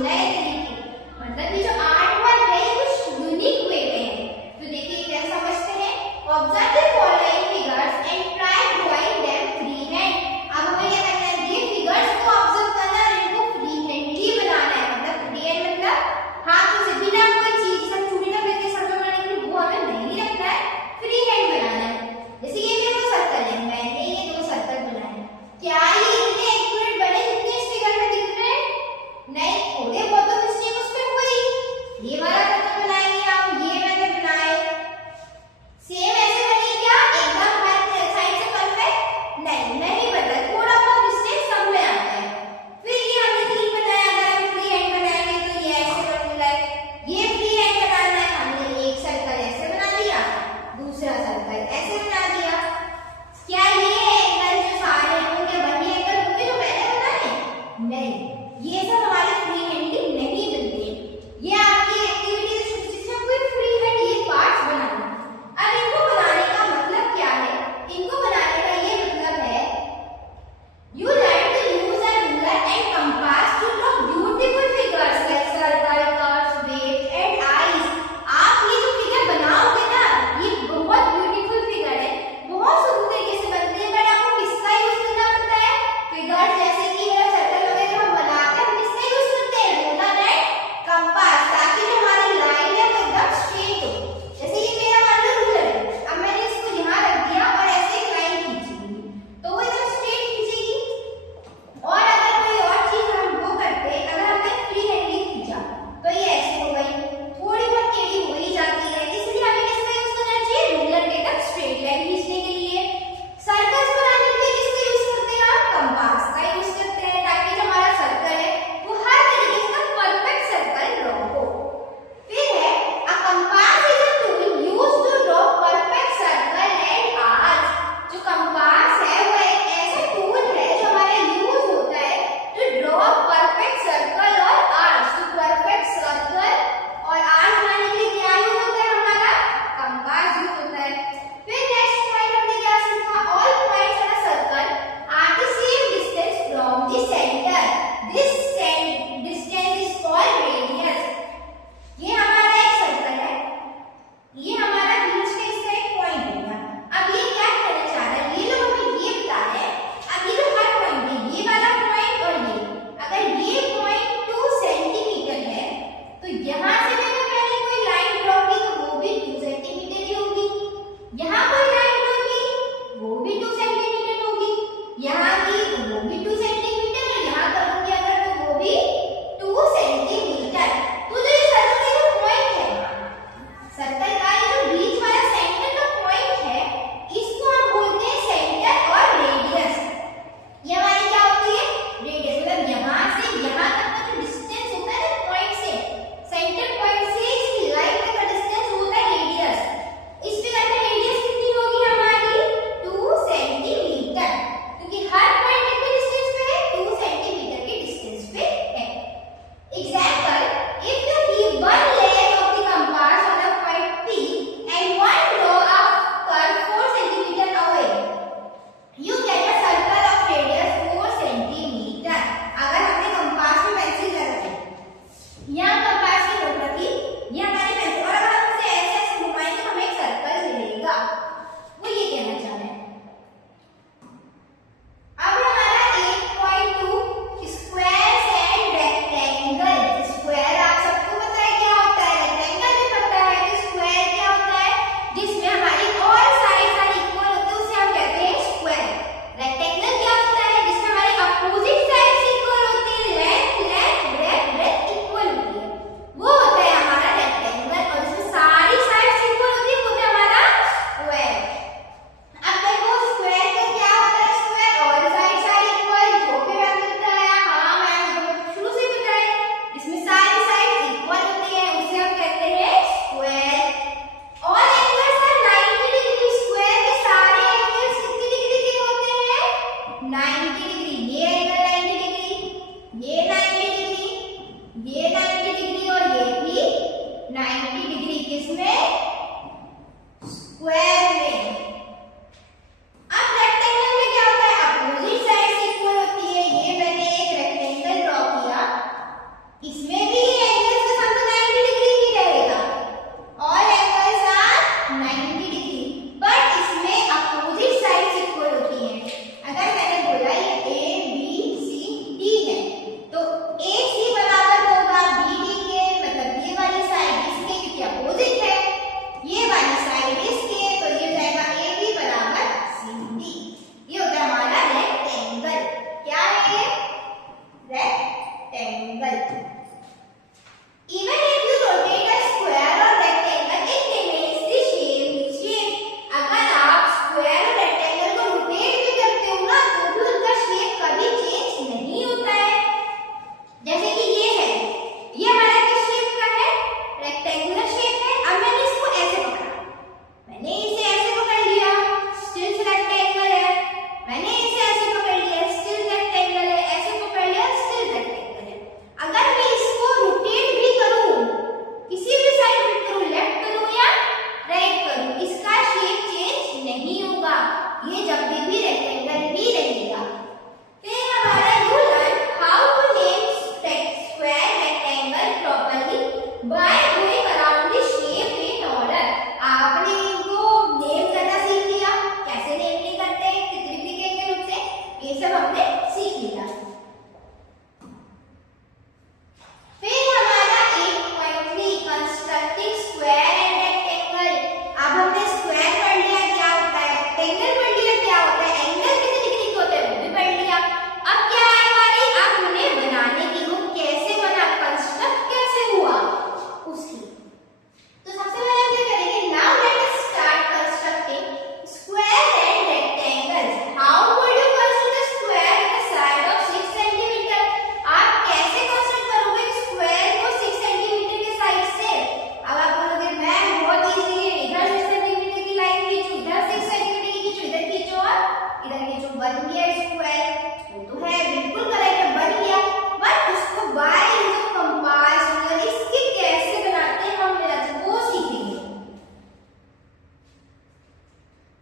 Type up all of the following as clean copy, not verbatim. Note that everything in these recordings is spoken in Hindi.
नए तरीके, मतलब ये जो आर्ट वर्क है ये कुछ यूनिक वे में है। तो देखिए कैसे समझते हैं, observe the following figures and try drawing them free hand. अब हमें क्या करना है, ये फिगर्स को ऑब्जर्व करना है, इनको फ्री हैंडली बनाना है। मतलब फ्री हैंड मतलब हाथों से, बिना कोई चीज सब चूड़ी ना लेके सर्कल बनाने के लिए वो हमें नहीं रखना है, फ्री हैंड बनाना है। जैसे ये मेरे को सर्कल है, मैंने ये दो सर्कल बनाए, क्या ये इतने एक्यूरेट बने जितने इस फिगर में दिख रहे हैं? नहीं, थोड़े बहुत तो इसमें भी एंगल्स का सम तो 90 डिग्री ही रहेगा। All angles are 90 degree, but इसमें अपोजिट साइड्स इक्वल होती हैं। अगर मैंने बोला ये ए बी सी डी है, तो ए सी बराबर होगा बी डी के, मतलब ये वाली साइड इसके क्योंकि अपोजिट है, ये वाली साइड इसके, तो ये जाएगा ए बी बराबर सी डी। ये होता है हमारा रेक्टेंगल। क्या है ये? Rectangle. Even if you rotate a square or rectangle, it remains the same. अगर आप square और rectangle को rotate भी करते हो ना, तो भी उनका shape कभी change नहीं होता है। जैसे कि ये है, ये हमारा किस shape का है? rectangular shape है। अब मैंने इसको ऐसे पकड़ा, मैंने इसे ऐसे पकड़ लिया, still rectangle है। मैंने इसे ऐसे पकड़ लिया, still rectangle है। ऐसे पकड़ लिया, still rectangle है। अगर मैं इसको रोटेट भी करूं, किसी भी साइड रोटेट करूं, लेफ्ट करूं या राइट करूं, इसका शेप चेंज नहीं होगा, ये जब भी रेक्टेंगल ही रहेगा। फिर हमारा you learn how to name square rectangle properly by going around the shape in order. आपने इनको नेम करना सीख लिया, कैसे नेम नहीं करते हैं कितने के रूप से, ये सब हमने सीख लिया। फिर हमारा 8.3 कंस्ट्रक्टिंग स्क्वायर एंड रेक्टेंगल। अब हमने स्क्वायर पढ़ लिया क्या होता है, रेक्टेंगल पढ़ लिया क्या होता है, एंगल कितने डिग्री के होते हैं वो भी पढ़ लिया। अब क्या है हमारी, अब उन्हें बनाने की, वो कैसे बना, कंस्ट्रक्ट कैसे हुआ उसकी। तो सबसे पहले हम क्या करेंगे, now let us start constructing square and rectangles. How would you construct a square with a side of 6 centimetre. आप कैसे कंस्ट्रक्ट करोगे स्क्वायर को 6 सेंटीमीटर के साइड से। अब आप बोलोगे मैम बहुत इजी है, इधर 6 सेंटीमीटर की लाइन खींचो, इधर 6 सेंटीमीटर की खींचो, इधर खींचो और इधर खींचो, बन गया स्क्वायर। वो तो है, बिल्कुल करेक्ट है, बन गया। बट उसको बाय यूज ऑफ कंपास और इसके कैसे बनाते हैं हम आज वो सीखेंगे।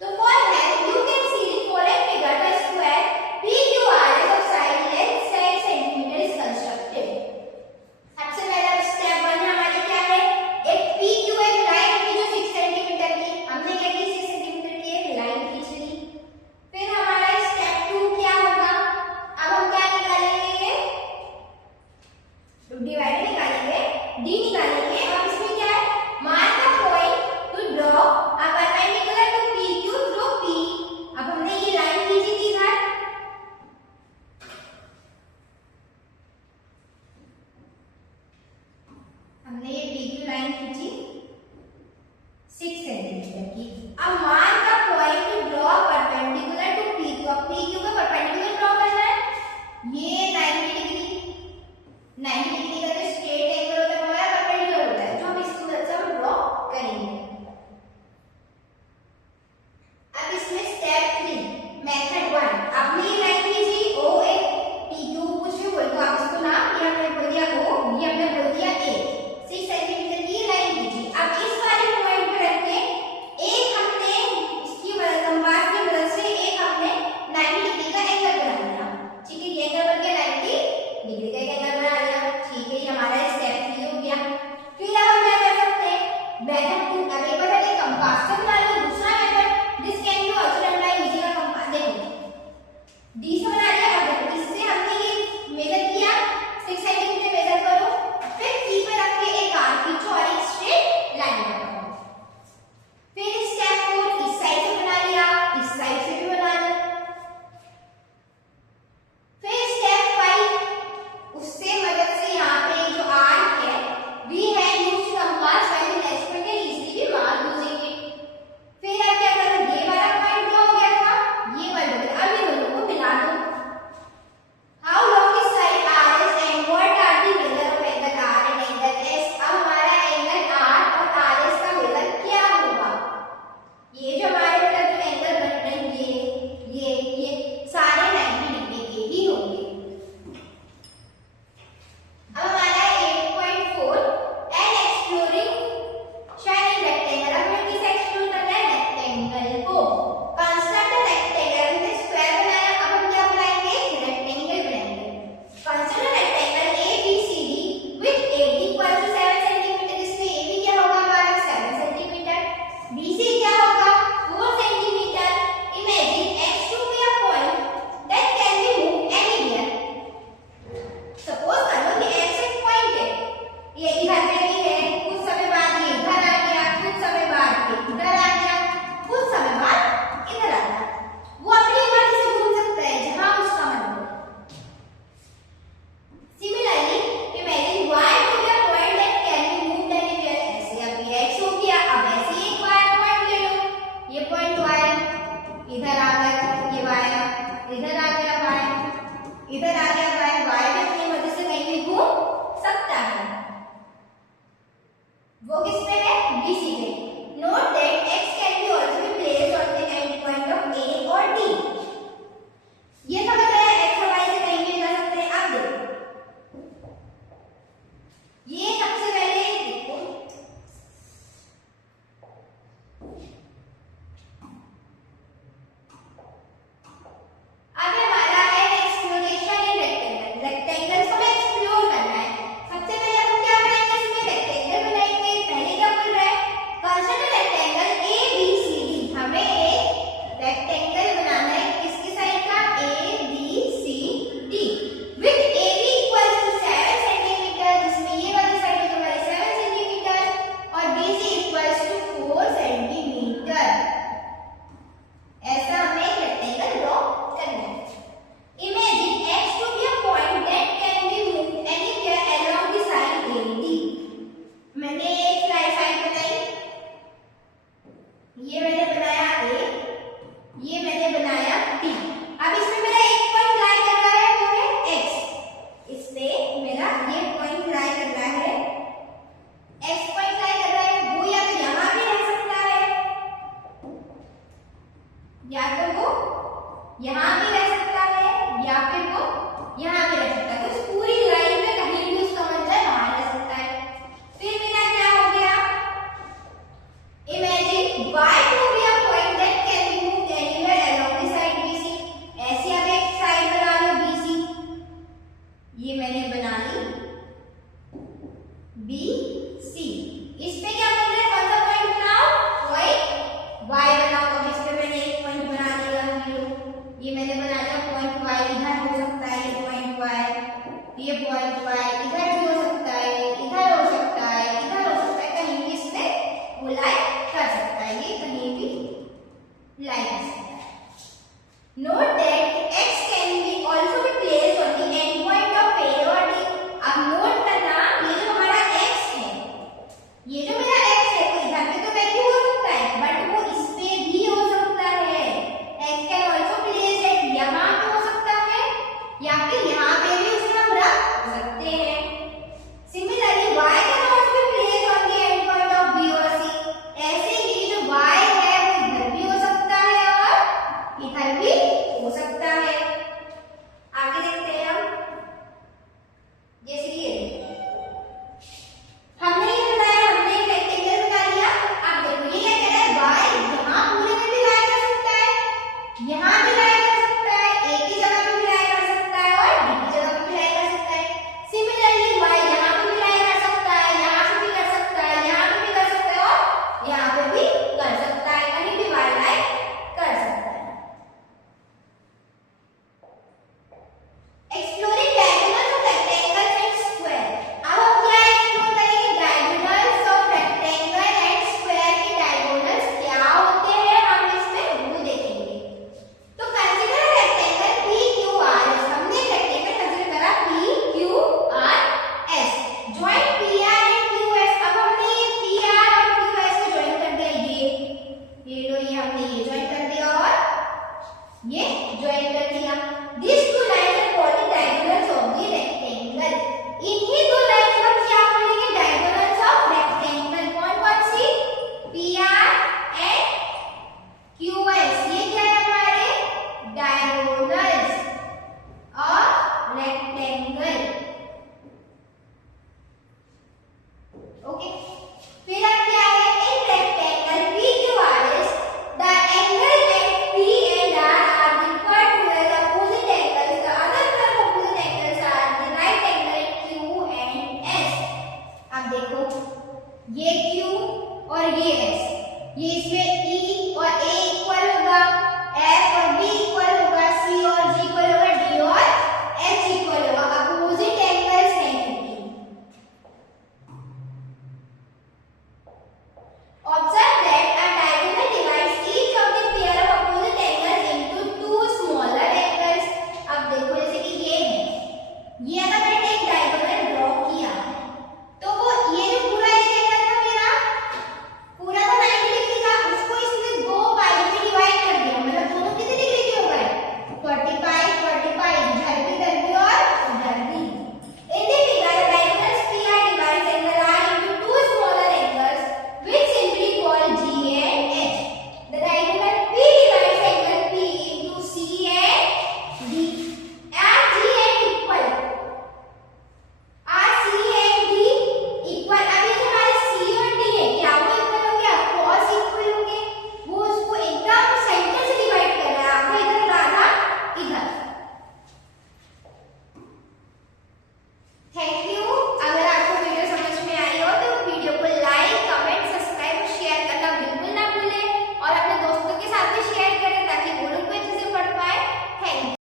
तो for help you can see the following figure, the square PQRS of side length 6 centimetre is constructed. सबसे पहला स्टेप 1 हमारे क्या है, एक PQ एक लाइन खींचो 6 सेंटीमीटर की। हमने क्या की, 6 सेंटीमीटर की एक लाइन खींच ली। फिर हमारा स्टेप 2 क्या होगा, अब हम क्या निकालेंगे, डिवाइडर निकालेंगे, D निकालेंगे। अब इसमें क्या है, mark a point to draw a perpendicular to PQ through P। अब हमने ये लाइन खींची थी इधर, हमने ये PQ लाइन खींची 6 सेंटीमीटर की। अब mark the point to draw perpendicular to PQ। अब PQ का परपेंडिकुलर ड्रॉ करना है, ये 90 डिग्री, 90 डिग्री का जो स्ट्रेट एंगल होता है वो हमारा परपेंडिकुलर होता है, जो हम इसकी मदद से हम ड्रॉ करेंगे। अब इसमें स्टेप 3 मेथड 1, अपनी लाइन खींची OA PQ, कुछ भी बोल दो आप इसको नाम, ये हमने बोल दिया O, ये हमने बोल दिया A, 6 सेंटीमीटर की लाइन खींची। अब इस वाले पॉइंट पे रख के एक हमने देखो ये Q और ये S, ये इसमें E और A इक्वल होगा, F और B